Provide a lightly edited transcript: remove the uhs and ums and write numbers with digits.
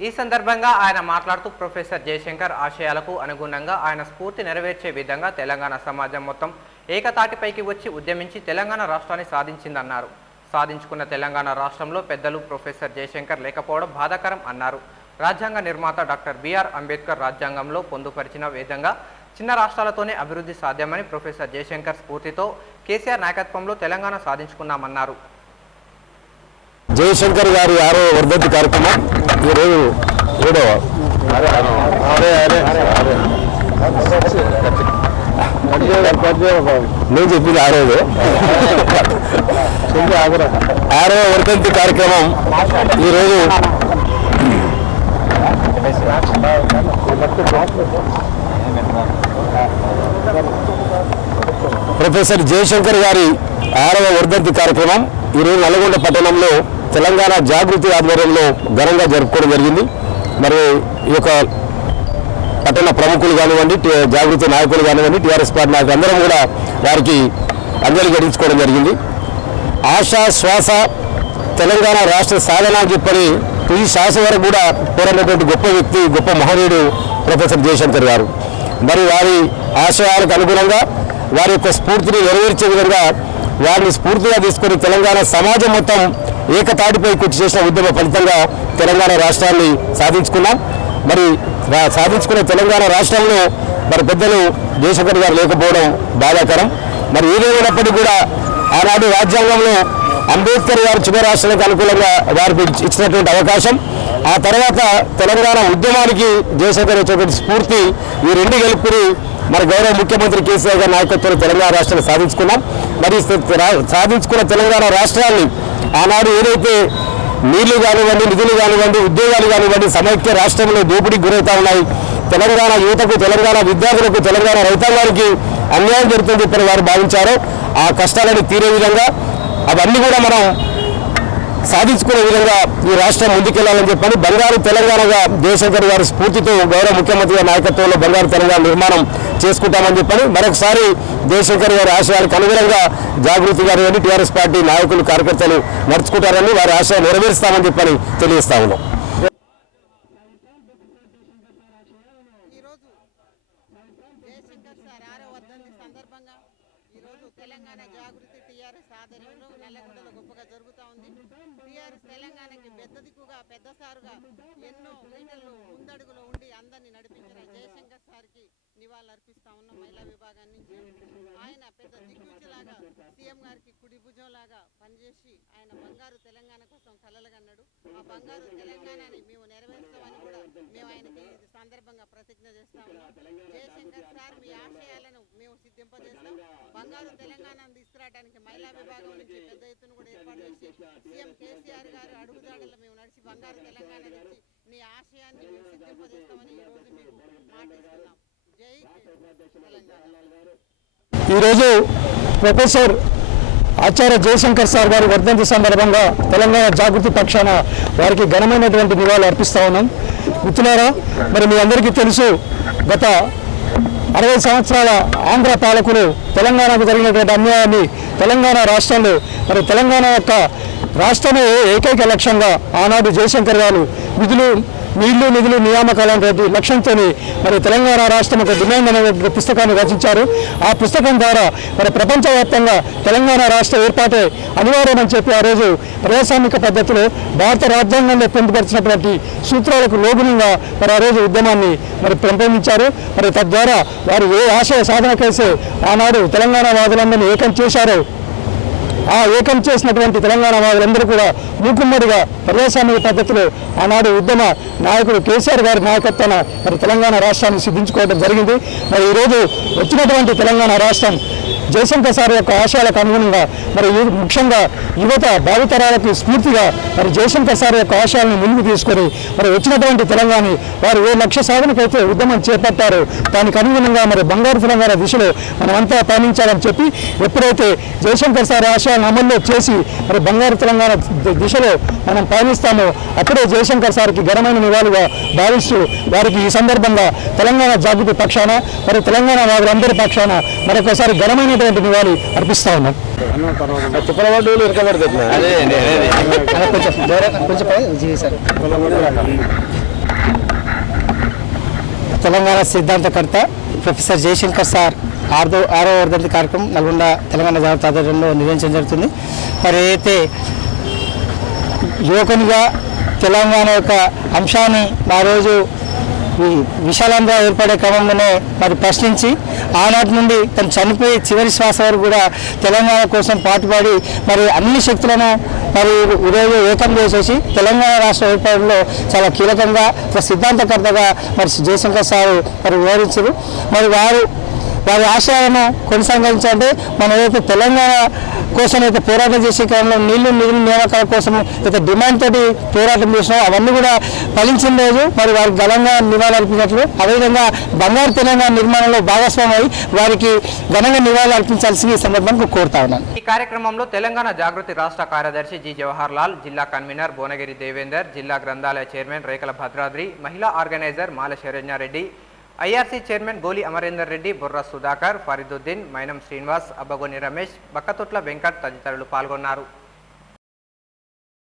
ఈ సందర్భంగా ఆయన మాట్లాడుతూ ప్రొఫెసర్ జయశంకర్ ఆశయాలకు అనుగుణంగా ఆయన స్ఫూర్తి నెరవేర్చే విధంగా తెలంగాణ సమాజం మొత్తం ఏకతాటిపైకి వచ్చి ఉద్యమించి తెలంగాణ రాష్ట్రాన్ని సాధించిందన్నారు. సాధించుకున్న తెలంగాణ రాష్ట్రంలో పెద్దలు ప్రొఫెసర్ జయశంకర్ లేకపోవడం బాధాకరం అన్నారు. రాజ్యాంగ నిర్మాత డాక్టర్ బిఆర్ అంబేద్కర్ రాజ్యాంగంలో పొందుపరిచిన విధంగా చిన్న రాష్ట్రాలతోనే అభివృద్ధి సాధ్యమని ప్రొఫెసర్ జయశంకర్ స్ఫూర్తితో కేసీఆర్ నాయకత్వంలో తెలంగాణ సాధించుకున్నామన్నారు. జయశంకర్ గారి 6వ వర్ధంతి కార్యక్రమం ఈరోజు 7వ నేను చెప్పింది 6వ వర్ధంతి కార్యక్రమం ఈరోజు ప్రొఫెసర్ జయశంకర్ గారి 6వ వర్ధంతి కార్యక్రమం ఈరోజు నల్గొండ పట్టణంలో తెలంగాణ జాగృతి ఆధ్వర్యంలో ఘనంగా జరుపుకోవడం జరిగింది. మరి ఈ యొక్క పట్టణ ప్రముఖులు కానివ్వండి, జాగృతి నాయకులు కానివ్వండి, టీఆర్ఎస్ పార్టీ నాయకులు అందరం కూడా వారికి అంజలి ఘటించుకోవడం జరిగింది. ఆశ శ్వాస తెలంగాణ రాష్ట్ర సాధన అని చెప్పని ఈ శ్వాస వరకు కూడా పోరాడినటువంటి గొప్ప వ్యక్తి, గొప్ప మహనీయుడు ప్రొఫెసర్ జయశంకర్ గారు. మరి వారి ఆశయాలకు అనుగుణంగా వారి యొక్క స్ఫూర్తిని నెరవేర్చే విధంగా వారిని స్ఫూర్తిగా తీసుకొని తెలంగాణ సమాజం మొత్తం ఏకతాటిపై కృషి చేసిన ఉద్యమ ఫలితంగా తెలంగాణ రాష్ట్రాన్ని సాధించుకున్నాం. మరి సాధించుకున్న తెలంగాణ రాష్ట్రంలో మరి పెద్దలు జయశంకర్ గారు లేకపోవడం బాధాకరం. మరి ఏదేమైనప్పటికీ కూడా ఆనాడు రాజ్యాంగంలో అంబేద్కర్ గారు చిన్న రాష్ట్రాలకు అనుకూలంగా వారికి ఇచ్చినటువంటి అవకాశం, ఆ తర్వాత తెలంగాణ ఉద్యమానికి జయశంకర్ వచ్చేటువంటి స్ఫూర్తి, ఈ రెండు గెలుపుని మరి గౌరవ ముఖ్యమంత్రి కేసీఆర్ గారి నాయకత్వంలో తెలంగాణ రాష్ట్రాన్ని సాధించుకున్నాం. మరి సాధించుకున్న తెలంగాణ రాష్ట్రాన్ని ఆనాడు ఏదైతే నీళ్లు కానివ్వండి, నిధులు కానివ్వండి, ఉద్యోగాలు కానివ్వండి సమైక్య రాష్ట్రంలో దోపిడీకి గురవుతా ఉన్నాయి. తెలంగాణ యువతకు, తెలంగాణ విద్యార్థులకు, తెలంగాణ రైతాంగానికి అన్యాయం జరుగుతుందని చెప్పని వారు భావించారో ఆ కష్టాలని తీరే విధంగా అవన్నీ కూడా మనం సాధించుకునే విధంగా ఈ రాష్ట్రం ముందుకెళ్లాలని చెప్పని బంగారు తెలంగాణగా జయశంకర్ గారి స్ఫూర్తితో గౌరవ ముఖ్యమంత్రి గారి నాయకత్వంలో బంగారు తెలంగాణ నిర్మాణం చేసుకుంటామని చెప్పని మరొకసారి జయశంకర్ గారి ఆశయాలకు అనుగుణంగా జాగృతి గారు అని టీఆర్ఎస్ పార్టీ నాయకులు కార్యకర్తలు నడుచుకుంటారని వారి ఆశయాలు నెరవేరుస్తామని చెప్పని తెలియజేస్తా ఉన్నాం. తెలంగాణ జాగృతి టీఆర్ఎస్ ఆధ్వర్యంలో నల్లగొండలో గొప్పగా జరుగుతూ ఉంది. టీఆర్ఎస్ తెలంగాణకి పెద్ద దిక్కుగా, పెద్ద సారుగా ఎన్నో క్రీడల్లో ముందడుగులో ఉండి అందరినీ నడిపించిన జయశంకర్ సార్కి నివాళులు అర్పిస్తా ఉన్నాం. మహిళా విభాగం నుంచి ఆయన పెద్ద దిక్కులాగా సీఎం గారికి కుడి భుజంలాగా పనిచేసి ఆయన బంగారు తెలంగాణ కోసం కలలుగన్నాడు. ఆ బంగారు తెలంగాణని మేము నెరవేరుస్తామని కూడా మేము ఆయనకి ఈ సందర్భంగా ప్రతిజ్ఞ చేస్తా ఉన్నాం. జయశంకర్ సార్ మీ ఆశయాలను మేము సిద్ధింపజేస్తాం. బంగారు తెలంగాణను తీసుకురావడానికి మహిళా విభాగం నుంచి పెద్ద ఎత్తున కూడా ఏర్పాటు చేసి సీఎం కేసీఆర్ గారు అడుగుదాడల్లో మేము నడిచి బంగారు తెలంగాణ నుంచి నీ ఆశయాన్ని మేము సిద్ధింపజేస్తామని ఈ రోజు మేము మాటిస్తున్నాం. జై తెలంగాణ. ఈరోజు ప్రొఫెసర్ ఆచార్య జయశంకర్ సార్ గారి వర్ధంతి సందర్భంగా తెలంగాణ జాగృతి పక్షాన వారికి ఘనమైనటువంటి నివాళులు అర్పిస్తా ఉన్నాం. మిత్రులారా, మరి మీ అందరికీ తెలుసు, గత 60 సంవత్సరాల ఆంధ్ర పాలకులు తెలంగాణకు జరిగినటువంటి అన్యాయాన్ని తెలంగాణ రాష్ట్రంలో మరి తెలంగాణ యొక్క రాష్ట్రమే ఏకైక లక్ష్యంగా ఆనాడు జయశంకర్ గారు నీళ్లు నిధులు నియామకాలనేటువంటి లక్ష్యంతో మరి తెలంగాణ రాష్ట్రం ఒక డిమాండ్ అనే పుస్తకాన్ని రచించారు. ఆ పుస్తకం ద్వారా మరి ప్రపంచవ్యాప్తంగా తెలంగాణ రాష్ట్ర ఏర్పాటే అనివార్యమని చెప్పి ఆ రోజు ప్రజాస్వామిక పద్ధతిలో భారత రాజ్యాంగంలో పొందుపరిచినటువంటి సూత్రాలకు లోగుణంగా మరి ఆ రోజు ఉద్యమాన్ని మరి పెంపొందించారు. మరి తద్వారా వారు ఏ ఆశయ సాధనకైతే ఆనాడు తెలంగాణ వాదులందరినీ ఏకం చేశారో ఆ ఏకం చేసినటువంటి తెలంగాణ వాదులందరూ కూడా మూకుమ్మడిగా ప్రజాస్వామ్య పద్ధతిలో ఆనాడు ఉద్యమ నాయకుడు కేసీఆర్ గారి నాయకత్వాన మరి తెలంగాణ రాష్ట్రాన్ని సిద్ధించుకోవడం జరిగింది. మరి ఈరోజు వచ్చినటువంటి తెలంగాణ రాష్ట్రం జయశంకర్ సార్ యొక్క ఆశయాలకు అనుగుణంగా మరి ముఖ్యంగా యువత భావితరాలకు స్ఫూర్తిగా మరి జయశంకర్ సార్ యొక్క ఆశయాలను ముందుకు తీసుకొని మరి వచ్చినటువంటి తెలంగాణ వారు ఏ లక్ష్య సాధనకైతే ఉద్యమం చేపట్టారో దానికి అనుగుణంగా మరి బంగారు తెలంగాణ దిశలో మనమంతా పయనించాలని చెప్పి ఎప్పుడైతే జయశంకర్ సార్ ఆశయాలను అమల్లో చేసి మరి బంగారు తెలంగాణ దిశలో మనం పయనిస్తామో అప్పుడే జయశంకర్ సార్కి ఘనమైన నివాళిగా భావిస్తూ వారికి ఈ సందర్భంగా తెలంగాణ జాగృతి పక్షాన మరి తెలంగాణ వాదులందరి పక్షాన మరొకసారి ఘనమైనటువంటి నివాళి అర్పిస్తా ఉన్నాం. కొంచెం తెలంగాణ సిద్ధాంతకర్త ప్రొఫెసర్ జయశంకర్ సార్ ఆరవ వర్ధంతి కార్యక్రమం నల్గొండ తెలంగాణ జాగృతి ఆధ్వర్యంలో నిర్వహించడం జరుగుతుంది. మరి అయితే యువకునిగా తెలంగాణ యొక్క అంశాన్ని ఆ రోజు ఈ విశాలంగా ఏర్పడే క్రమంలోనే మరి ప్రశ్నించి ఆనాటి నుండి తను చనిపోయి చివరి శ్వాస వరకు కూడా తెలంగాణ కోసం పాటుపడి మరి అన్ని శక్తులను మరి ఈరోజు ఏకం చేసేసి తెలంగాణ రాష్ట్ర ఏర్పాటులో చాలా కీలకంగా ఒక సిద్ధాంతకర్తగా మరి జయశంకర్ సార్ మరి వివరించారు. మరి వారి ఆశయాలను కొనసాగించాలంటే మనం ఏదైతే తెలంగాణ కోసం అయితే పోరాటం చేసే క్రమంలో నీళ్లు నియామకాల కోసం అయితే డిమాండ్ తోటి పోరాటం చేసినాం, అవన్నీ కూడా ఫలించిన రోజు మరి వారికి ఘనంగా నివాళులర్పించినట్లు, అదేవిధంగా బంగారు తెలంగాణ నిర్మాణంలో భాగస్వామై వారికి ఘనంగా నివాళులు అర్పించాల్సి ఈ సందర్భంగా కోరుతా ఉన్నాను. ఈ కార్యక్రమంలో తెలంగాణ జాగృతి రాష్ట్ర కార్యదర్శి జి జవహర్ లాల్, జిల్లా కన్వీనర్ భువనగిరి దేవేందర్, జిల్లా గ్రంథాలయ చైర్మన్ రేకల భద్రాద్రి, మహిళా ఆర్గనైజర్ మాల శరణ్యారెడ్డి, ఐఆర్సీ చైర్మన్ గోలి అమరేందర్ రెడ్డి, బొర్రా సుధాకర్, ఫరీదుద్దీన్, మైనం శ్రీనివాస్, అబ్బగోని రమేష్, బక్కతొట్ల వెంకట్ తదితరులు పాల్గొన్నారు.